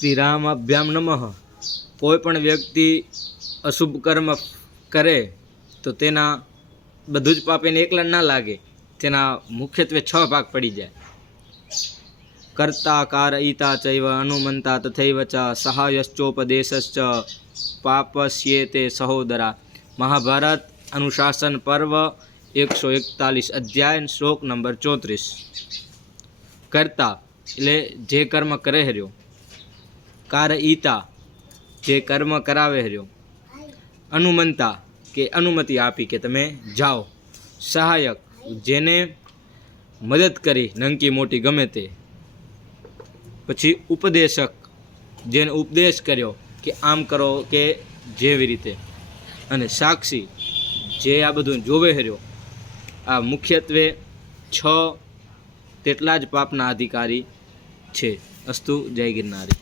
શ્રી રામાભ્યામ નમઃ। કોઈ પણ વ્યક્તિ અશુભ કર્મ કરે તો તેના બધું જ પાપ એને એકલા ના લાગે, તેના મુખ્યત્વે 6 ભાગ પડી જાય। કર્તા કારયિતા ચૈવ અનુમંતા તથૈવ ચ સહાયશ્ચોપદેશશ્ચ પાપસ્યેતે સહોદરા। મહાભારત અનુશાસન પર્વ 141 અધ્યાય શ્લોક નંબર 34। કર્તા એટલે જે કર્મ કરે હર્યો, કારયિતા જે કર્મ કરાવે હર્યો, અનુમંતા કે અનુમતિ આપી કે તમે જાઓ, સહાયક જેને મદદ કરી નંકી મોટી ગમે તે, પછી ઉપદેશક જેને ઉપદેશ કર્યો કે આમ કરો કે જેવી રીતે, અને સાક્ષી જે આ બધું જોવે હર્યો। આ મુખ્યત્વે 6 તેટલા જ પાપના અધિકારી છે। અસ્તુ જય ગિરનારી।